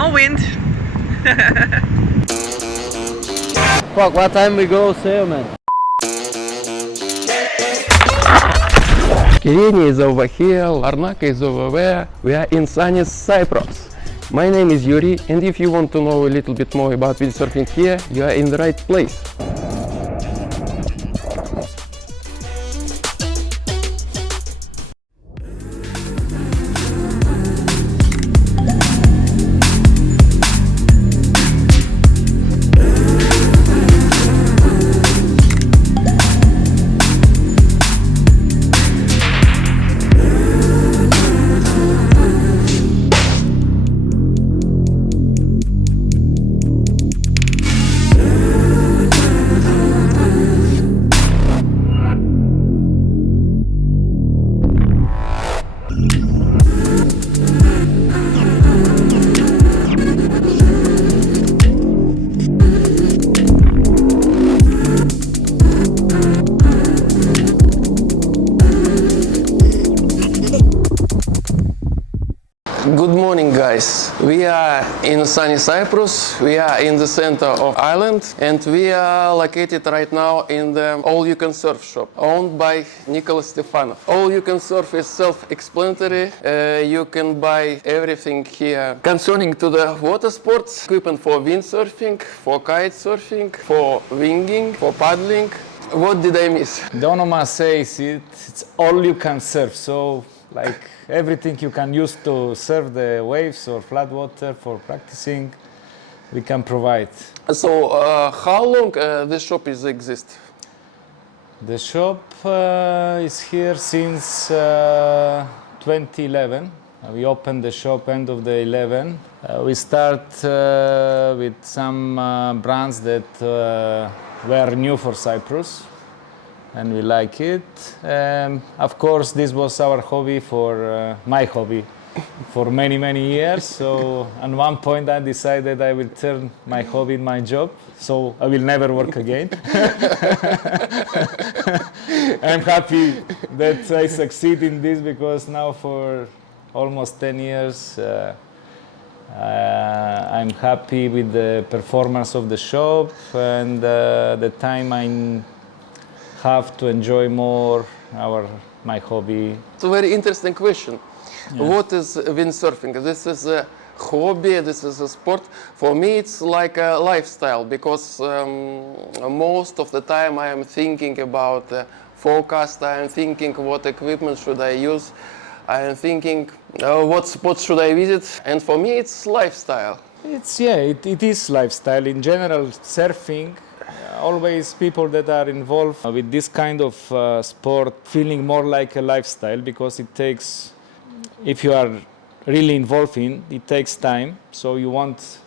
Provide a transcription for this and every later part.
No wind. Fuck, what time we go sail, man? Kirini is over here, Larnaca is over there. We are in sunny Cyprus. My name is Yuri, and if you want to know a little bit more about windsurfing here, you are in the right place. Good morning, guys. We are in sunny Cyprus. We are in the center of island, and we are located right now in the all-you-can-surf shop owned by Nicolas Stefanov. All-you-can-surf is self-explanatory. You can buy everything here concerning to the water sports, equipment for windsurfing, for kite surfing, for winging, for paddling. What did I miss? The Onoma says it's all you can surf, so like everything you can use to surf the waves or flat water for practicing, we can provide. So, how long this shop exists? The shop is here since 2011. We opened the shop end of the 11. We start with some brands that were new for Cyprus, and we like it. Of course, this was our hobby for my hobby for many years. So at one point I decided I will turn my hobby in my job, so I will never work again. I'm happy that I succeed in this, because now for almost 10 years I'm happy with the performance of the shop and the time I have to enjoy more my hobby. It's a very interesting question. Yeah. What is windsurfing? This is a hobby, this is a sport. For me, it's like a lifestyle, because most of the time I am thinking about the forecast, I am thinking what equipment should I use, I am thinking what spots should I visit, and for me it's lifestyle. It is lifestyle. In general, surfing, always people that are involved with this kind of sport feeling more like a lifestyle, because it takes, if you are really involved in, it takes time. So you want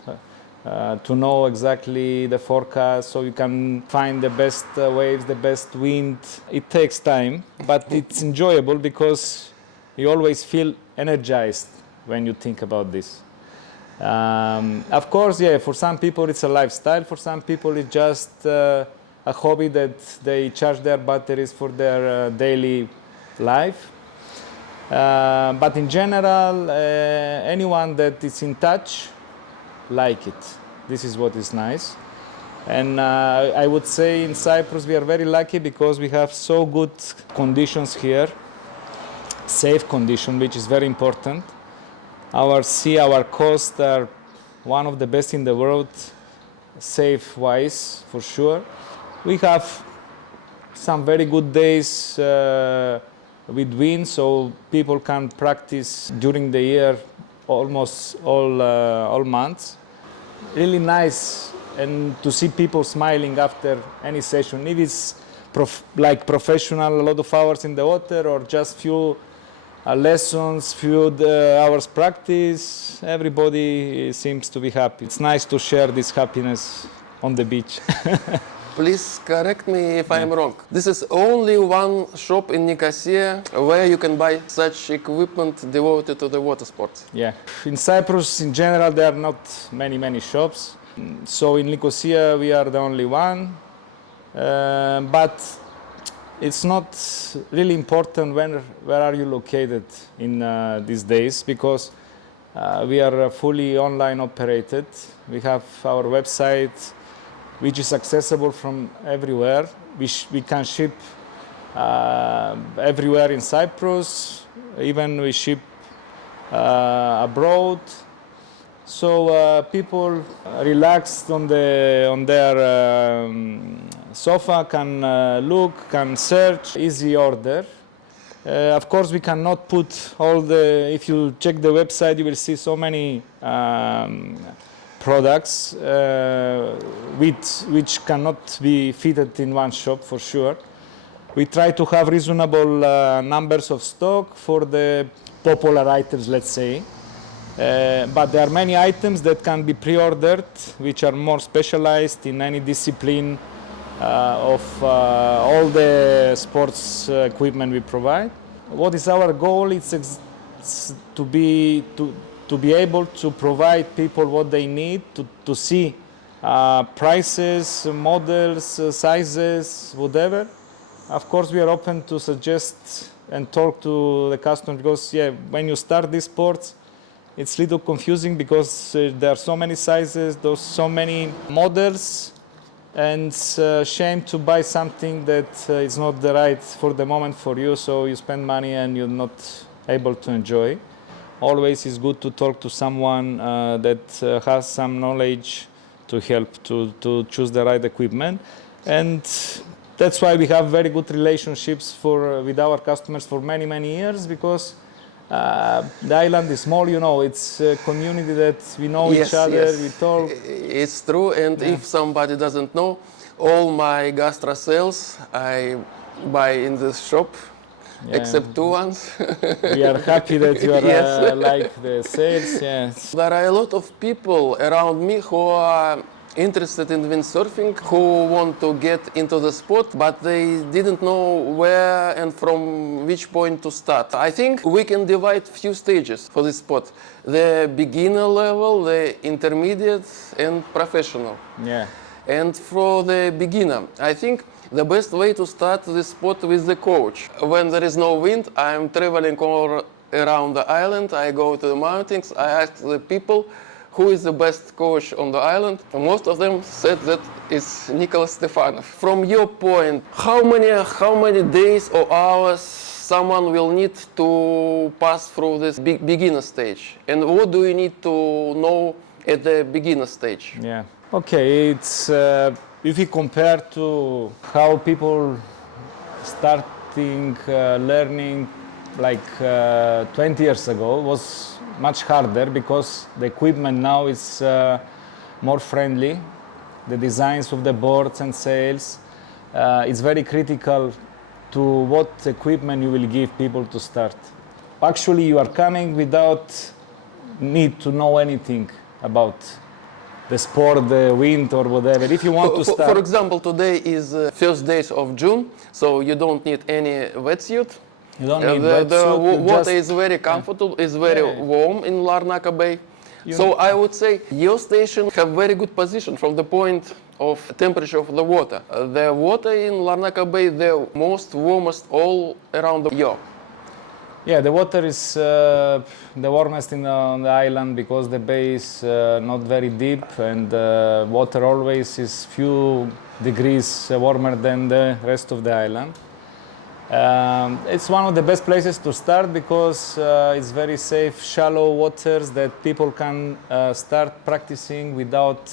to know exactly the forecast, so you can find the best waves, the best wind. It takes time, but it's enjoyable because you always feel energized when you think about this. Of course, for some people it's a lifestyle, for some people it's just a hobby that they charge their batteries for their daily life. But in general, anyone that is in touch like it. This is what is nice. And I would say in Cyprus we are very lucky, because we have so good conditions here, safe condition, which is very important. Our sea, our coast are one of the best in the world, safe-wise, for sure. We have some very good days with wind, so people can practice during the year almost all months. Really nice, and to see people smiling after any session. If it's like professional, a lot of hours in the water, or just few lessons, few hours practice, everybody seems to be happy. It's nice to share this happiness on the beach. Please correct me if I'm wrong. This is only one shop in Nicosia where you can buy such equipment devoted to the water sports. Yeah. In Cyprus, in general, there are not many shops. So in Nicosia, we are the only one. But it's not really important where are you located in these days, because We are fully online operated. We have our website, which is accessible from everywhere. We can ship everywhere in Cyprus. Even we ship abroad. So people relaxed on their sofa can look, can search, easy order. Of course, we cannot put all the. If you check the website, you will see so many products which cannot be fitted in one shop for sure. We try to have reasonable numbers of stock for the popular items, let's say. But there are many items that can be pre-ordered, which are more specialized in any discipline of all the sports equipment we provide. What is our goal? It's to be able to provide people what they need to see prices, models, sizes, whatever. Of course, we are open to suggest and talk to the customer because, when you start these sports, it's a little confusing because there are so many sizes, there's so many models, and it's a shame to buy something that is not the right for the moment for you, so you spend money and you're not able to enjoy. Always it's good to talk to someone that has some knowledge to help to choose the right equipment. And that's why we have very good relationships with our customers for many, many years, because the island is small, it's a community that we know each other, we talk. It's true, and if somebody doesn't know, all my Gastra sales I buy in this shop, except 2 ones. We are happy that you are like the sales, yes. There are a lot of people around me who are interested in windsurfing, who want to get into the sport, but they didn't know where and from which point to start. I think we can divide few stages for this sport: the beginner level, the intermediate, and professional. Yeah. And for the beginner, I think the best way to start this sport with the coach. When there is no wind, I'm traveling all around the island. I go to the mountains. I ask the people who is the best coach on the island. Most of them said that it's Nicolas Stefanov. From your point, how many days or hours someone will need to pass through this beginner stage? And what do you need to know at the beginner stage? Yeah. Okay, it's if you compare to how people starting learning like 20 years ago, was much harder because the equipment now is more friendly. The designs of the boards and sails, it's very critical to what equipment you will give people to start. Actually, you are coming without need to know anything about the sport, the wind or whatever. If you want to start... For example, today is first days of June, so you don't need any wetsuit. You don't need wetsuit. The water is very comfortable, is very warm in Larnaca Bay. So I would say your station have very good position from the point of temperature of the water. The water in Larnaca Bay, the most warmest all around the year. Yeah, the water is the warmest on the island because the bay is not very deep, and water always is few degrees warmer than the rest of the island. It's one of the best places to start because it's very safe, shallow waters that people can start practicing without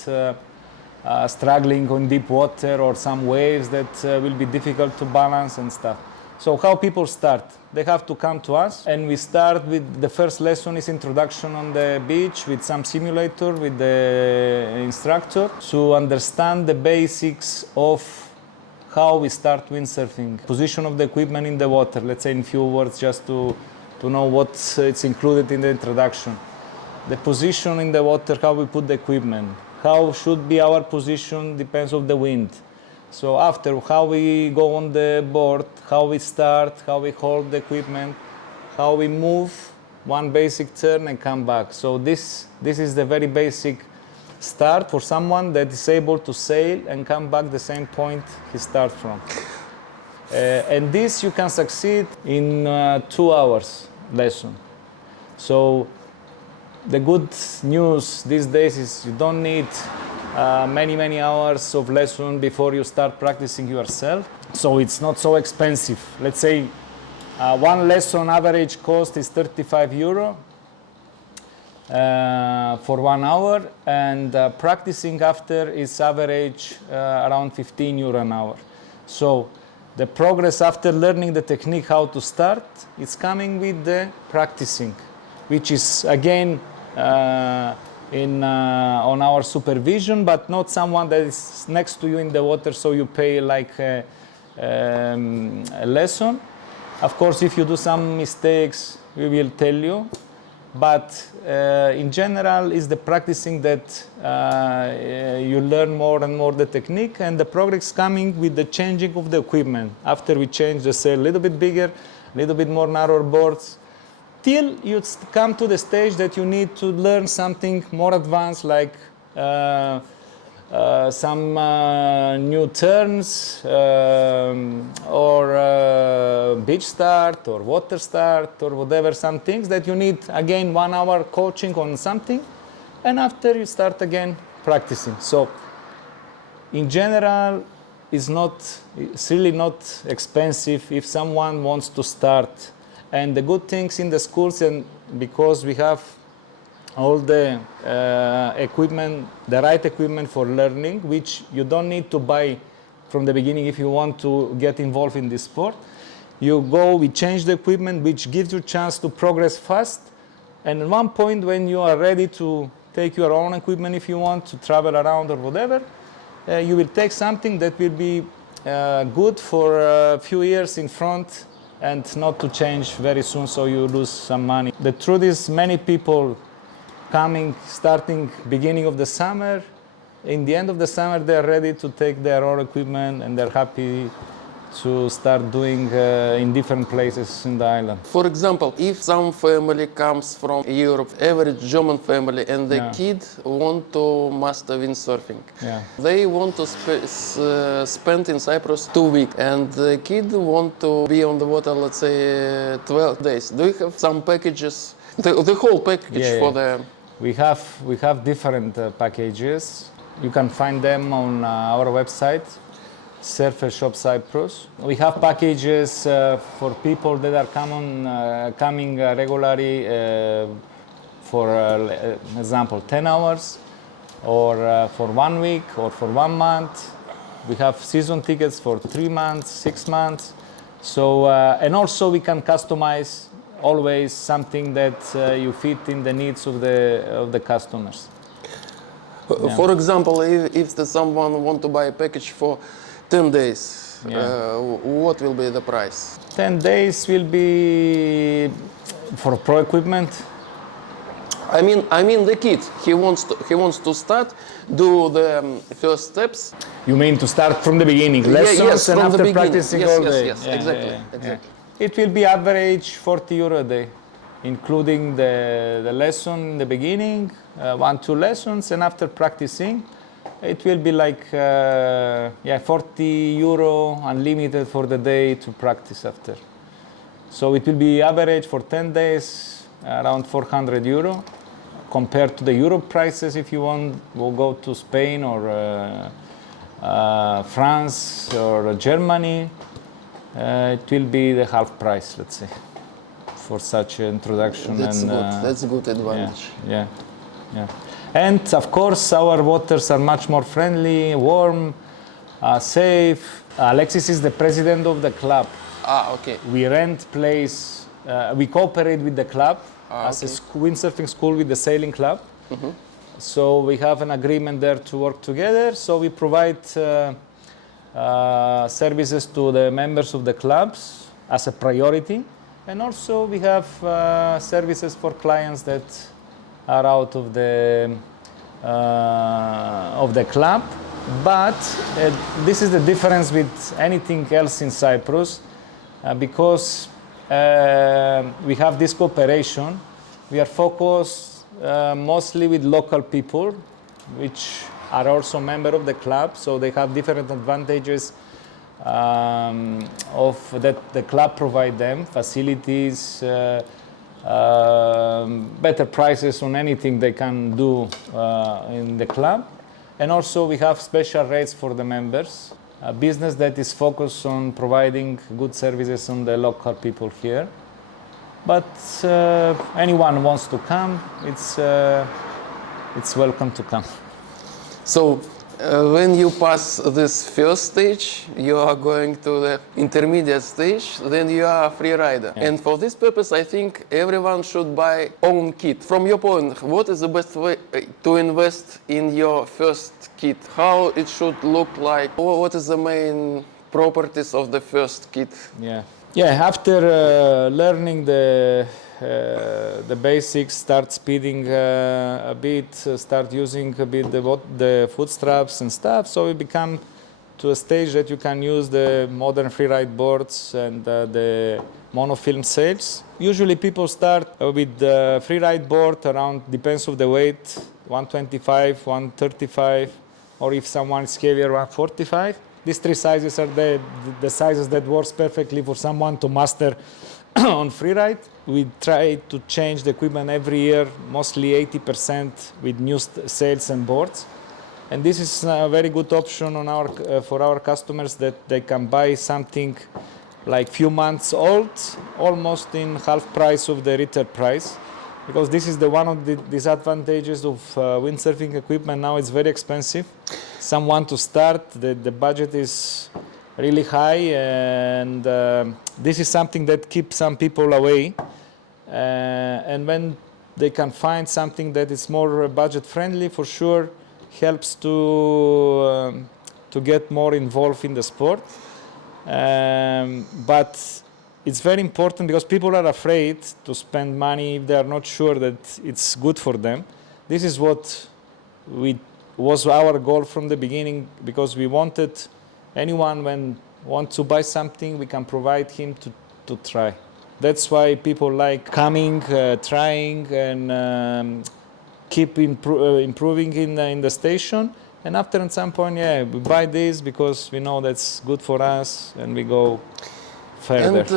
struggling on deep water or some waves that will be difficult to balance and stuff. So how people start? They have to come to us, and we start with the first lesson is introduction on the beach with some simulator with the instructor to understand the basics of how we start windsurfing. Position of the equipment in the water, let's say in few words, just to know what it's included in the introduction. The position in the water, how we put the equipment. How should be our position depends on the wind. So after, how we go on the board, how we start, how we hold the equipment, how we move, one basic turn and come back. So this is the very basic start for someone that is able to sail and come back the same point he started from. And this you can succeed in 2 hours lesson. So the good news these days is you don't need many hours of lesson before you start practicing yourself. So it's not so expensive. Let's say one lesson average cost is 35 euro for 1 hour, and practicing after is average around 15 euro an hour. So the progress after learning the technique how to start is coming with the practicing, which is again on our supervision, but not someone that is next to you in the water, so you pay like a lesson. Of course, if you do some mistakes, we will tell you. But in general, it's the practicing that you learn more and more the technique, and the progress coming with the changing of the equipment. After we change the sail a little bit bigger, a little bit more narrow boards, till you come to the stage that you need to learn something more advanced, like some new turns or beach start or water start or whatever, some things that you need again 1 hour coaching on something, and after you start again practicing. So in general, it's really not expensive if someone wants to start. And the good things in the schools, and because we have all the equipment, the right equipment for learning, which you don't need to buy from the beginning if you want to get involved in this sport. You go, we change the equipment, which gives you a chance to progress fast. And at one point when you are ready to take your own equipment, if you want to travel around or whatever, you will take something that will be good for a few years in front and not to change very soon, so you lose some money. The truth is, many people coming, starting beginning of the summer, in the end of the summer they're ready to take their own equipment and they're happy to start doing in different places in the island. For example, if some family comes from Europe, average German family, and the kid want to master windsurfing, they want to spend in Cyprus 2 weeks, and the kid want to be on the water, let's say 12 days. Do you have some packages, the whole package for the... We have different packages. You can find them on our website, Surfer Shop Cyprus. We have packages for people that are coming regularly for example 10 hours or for 1 week or for 1 month. We have season tickets for 3 months, 6 months. So and also we can customize always something that you fit in the needs of the customers. For example, if someone want to buy a package for 10 days, what will be the price? 10 days will be for pro equipment. I mean the kid. He wants to start, do the first steps. You mean to start from the beginning, lessons, yes, and from the after beginning. practicing all day? Yes, exactly. It will be average 40 euro a day, including the lesson in the beginning, 1-2 lessons, and after practicing, it will be like 40 euro unlimited for the day to practice after. So it will be average for 10 days around 400 euro. Compared to the Europe prices, if you want, we'll go to Spain or France or Germany. It will be the half price, let's say, for such an introduction. That's good. That's a good advantage. Yeah. And of course, our waters are much more friendly, warm, safe. Alexis is the president of the club. Okay. We rent place. We cooperate with the club as a windsurfing school with the sailing club. Mm-hmm. So we have an agreement there to work together. So we provide services to the members of the clubs as a priority, and also we have services for clients that are out of the club. But this is the difference with anything else in Cyprus, because we have this cooperation. We are focused mostly with local people, which are also members of the club, so they have different advantages of that the club provide them, facilities, better prices on anything they can do in the club. And also we have special rates for the members, a business that is focused on providing good services on the local people here. But anyone wants to come, it's welcome to come. So when you pass this first stage, you are going to the intermediate stage, then you are a free rider. Yeah. And for this purpose, I think everyone should buy own kit. From your point, what is the best way to invest in your first kit? How it should look like? What is the main properties of the first kit? Yeah. After learning the basics, start speeding a bit, start using a bit the foot straps and stuff. So we become to a stage that you can use the modern freeride boards and the monofilm sails. Usually people start with the freeride board around, depends of the weight, 125, 135, or if someone is heavier, 145. These three sizes are the sizes that works perfectly for someone to master on freeride. We try to change the equipment every year, mostly 80% with new sails and boards. And this is a very good option on for our customers, that they can buy something like few months old, almost in half price of the retail price. Because this is one of the disadvantages of windsurfing equipment now. It's very expensive. Someone to start, the budget is really high, and this is something that keeps some people away. And when they can find something that is more budget friendly, for sure helps to get more involved in the sport. But it's very important because people are afraid to spend money if they are not sure that it's good for them. This is what was our goal from the beginning, because we wanted anyone when wants to buy something, we can provide him to try. That's why people like coming, trying, and keep improving in the station. And after at some point, we buy this because we know that's good for us, and we go further. And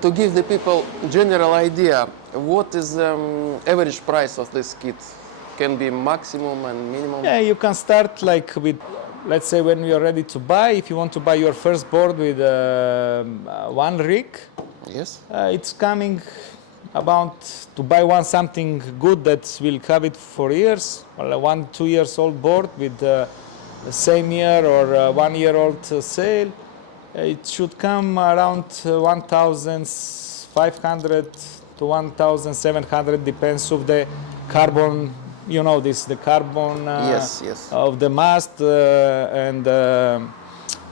to give the people general idea, what is the average price of this kit? Can be maximum and minimum? Yeah, you can start like with, let's say when you're ready to buy, if you want to buy your first board with one rig, yes, it's coming about to buy something good that will have it for years, or a 1-2 years old board with the same year or 1 year old sail. It should come around 1,500 to 1,700, depends of the carbon. You know this, the carbon yes. of the mast and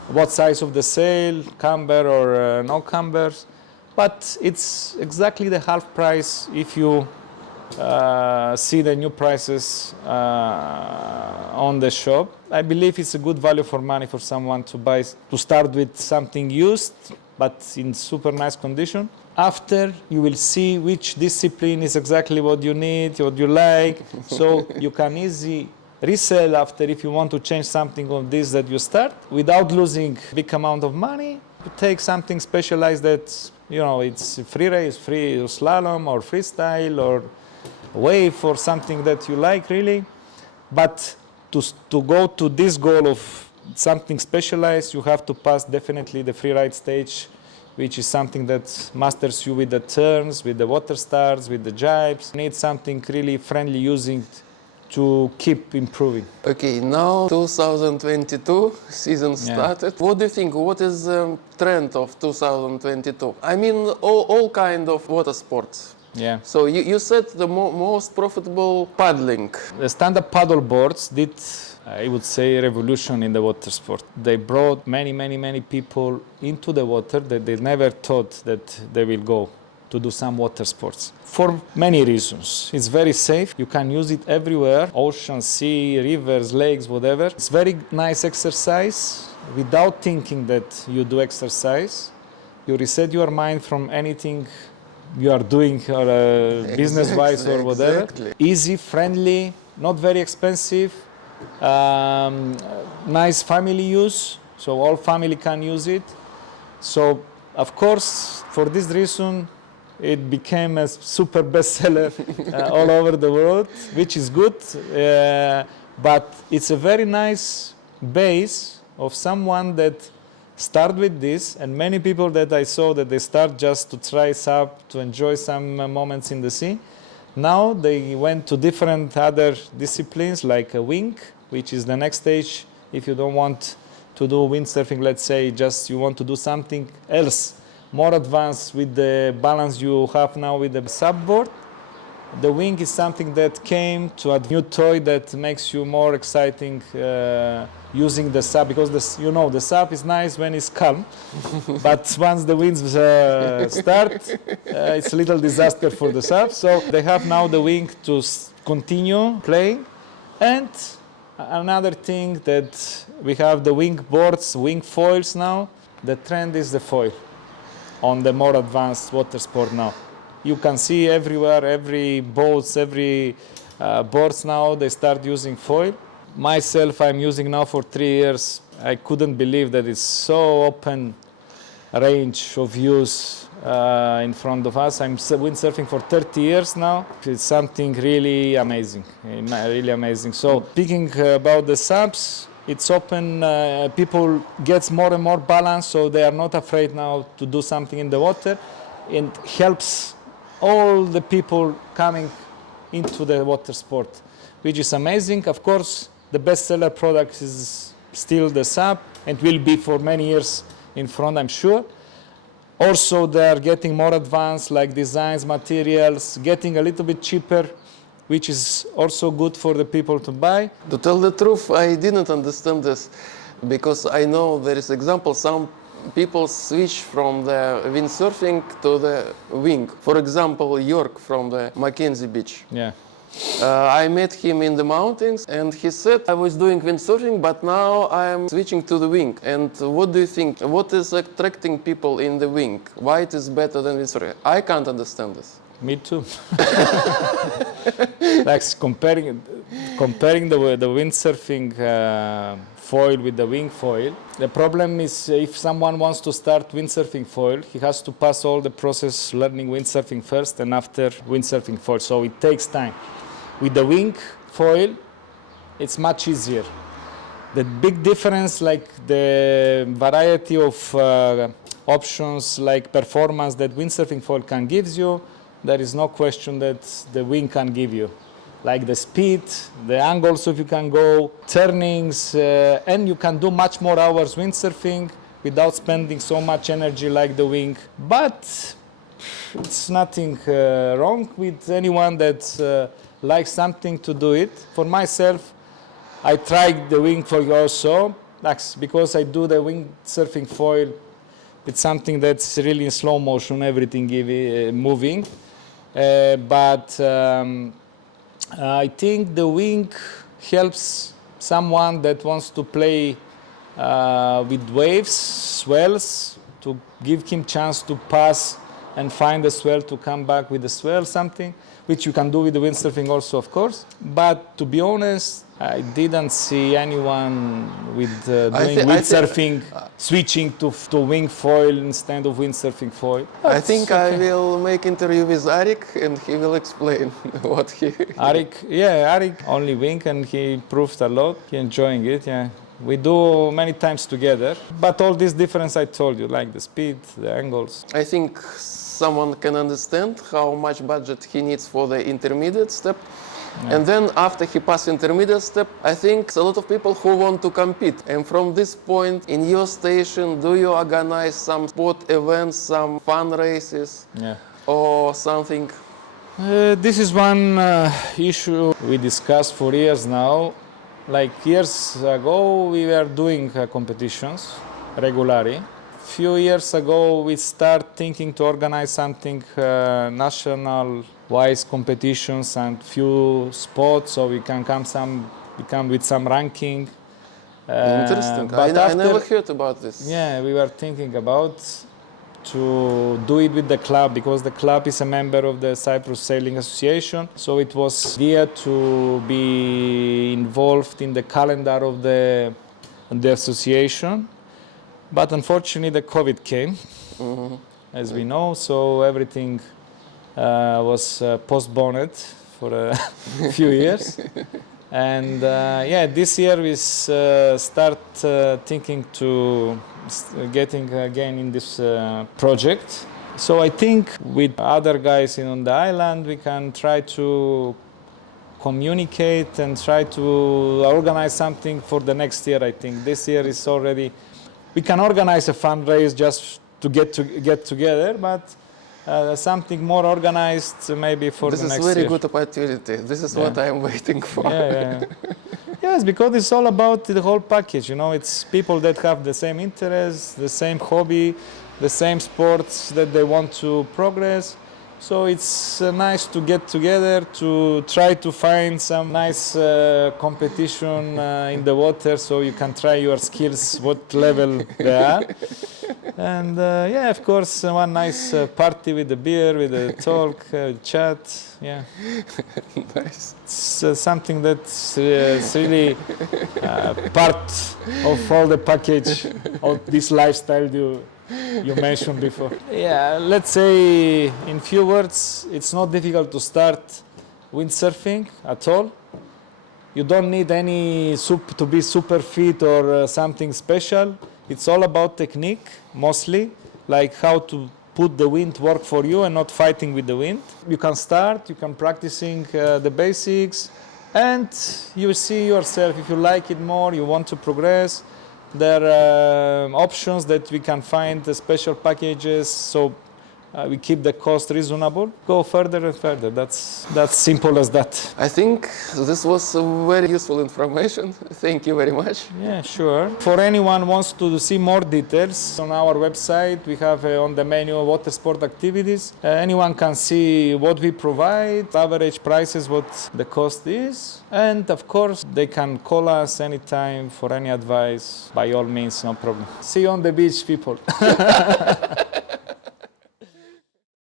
what size of the sail, camber or no cambers. But it's exactly the half price if you see the new prices on the shop. I believe it's a good value for money for someone to start with something used, but in super nice condition. After, you will see which discipline is exactly what you need, what you like. So you can easily resell after if you want to change something of this that you start without losing big amount of money. You take something specialized that, you know, it's free race, free slalom or freestyle or wave or something that you like really. But to go to this goal of something specialized, you have to pass definitely the freeride stage, which is something that masters you with the turns, with the water starts, with the jibes. You need something really friendly using to keep improving. Okay, now 2022 season started. What do you think? What is the trend of 2022? I mean, all kind of water sports. Yeah. So you said the most profitable paddling. The stand-up paddle boards did, I would say, revolution in the water sport. They brought many people into the water that they never thought that they will go to do some water sports. For many reasons. It's very safe. You can use it everywhere. Ocean, sea, rivers, lakes, whatever. It's very nice exercise without thinking that you do exercise. You reset your mind from anything you are doing or business-wise or whatever. Exactly. Easy, friendly, not very expensive. Nice family use, so all family can use it. So, of course, for this reason, it became a super bestseller all over the world, which is good. But it's a very nice base of someone that start with this, and many people that I saw that they start just to try SUP, to enjoy some moments in the sea. Now they went to different other disciplines like a wing, which is the next stage. If you don't want to do windsurfing, let's say, just you want to do something else, more advanced with the balance you have now with the SUP board. The wing is something that came to a new toy that makes you more exciting using the SUP, because the SUP is nice when it's calm, but once the winds start, it's a little disaster for the SUP. So they have now the wing to continue playing. And another thing that we have the wing boards, wing foils now. The trend is the foil on the more advanced water sport now. You can see everywhere, every boats, every boards now, they start using foil. Myself, I'm using now for 3 years. I couldn't believe that it's so open range of use in front of us. I'm windsurfing for 30 years now. It's something really amazing, really amazing. So speaking about the SUPs, it's open, people get more and more balance, so they are not afraid now to do something in the water. It helps all the people coming into the water sport, which is amazing. Of course, the bestseller product is still the SUP and will be for many years in front, I'm sure. Also, they are getting more advanced, like designs, materials, getting a little bit cheaper, which is also good for the people to buy. To tell the truth, I didn't understand this, because I know there is example, some people switch from the windsurfing to the wing. For example, York from the Mackenzie Beach. Yeah. I met him in the mountains and he said, I was doing windsurfing, but now I'm switching to the wing. And what do you think? What is attracting people in the wing? Why it is better than windsurfing? I can't understand this. Me too. Like comparing the windsurfing foil with the wing foil. The problem is if someone wants to start windsurfing foil, he has to pass all the process learning windsurfing first and after windsurfing foil. So it takes time. With the wing foil, it's much easier. The big difference, like the variety of options, like performance that windsurfing foil can give you, there is no question that the wing can give you. Like the speed, the angles if you can go, turnings, and you can do much more hours windsurfing without spending so much energy like the wing. But it's nothing wrong with anyone that likes something to do it. For myself, I tried the wing foil also, because I do the windsurfing foil. It's something that's really in slow motion, everything moving. But I think the wing helps someone that wants to play with waves, swells, to give him chance to pass and find the swell to come back with the swell, something which you can do with the windsurfing also, of course. But to be honest, I didn't see anyone with doing windsurfing switching to wing foil instead of windsurfing foil. I think okay. I will make interview with Arik and he will explain what he... Arik only wing and he improved a lot. He enjoying it, yeah. We do many times together, but all this difference I told you, like the speed, the angles. I think someone can understand how much budget he needs for the intermediate step. Yeah. And then after he passes intermediate step, I think a lot of people who want to compete. And from this point, in your station, do you organize some sport events, some fun races, or something? This is one issue we discussed for years now. Like years ago, we were doing competitions regularly. Few years ago, we start thinking to organize something national-wise competitions and few spots, so we can come with some ranking. Interesting. I never heard about this. Yeah, we were thinking about to do it with the club, because the club is a member of the Cyprus Sailing Association. So it was here to be involved in the calendar of the association. But unfortunately, the COVID came, as we know, so everything was postponed for a few years. And yeah, this year we start thinking to getting again in this project. So I think with other guys on the island we can try to communicate and try to organize something for the next year. I think this year is already, we can organize a fundraise just to get together, but something more organized maybe for the next year. This is very good opportunity. This is what I am waiting for. Yes, because it's all about the whole package. You know, it's people that have the same interests, the same hobby, the same sports that they want to progress. So it's nice to get together to try to find some nice competition in the water, so you can try your skills, what level they are. And yeah, of course, one nice party with the beer, with the talk, chat. Yeah, Nice. it's something that's really part of all the package of this lifestyle you mentioned before. Yeah, let's say in few words, it's not difficult to start windsurfing at all. You don't need any to be super fit or something special. It's all about technique, mostly, like how to put the wind work for you and not fighting with the wind. You can start, you can practicing the basics, and you see yourself, if you like it more, you want to progress. There are options that we can find, special packages, so we keep the cost reasonable. Go further and further. That's simple as that. I think this was very useful information. Thank you very much. Yeah, sure. For anyone who wants to see more details, on our website we have on the menu water sport activities. Anyone can see what we provide, average prices, what the cost is. And of course, they can call us anytime for any advice. By all means, no problem. See you on the beach, people.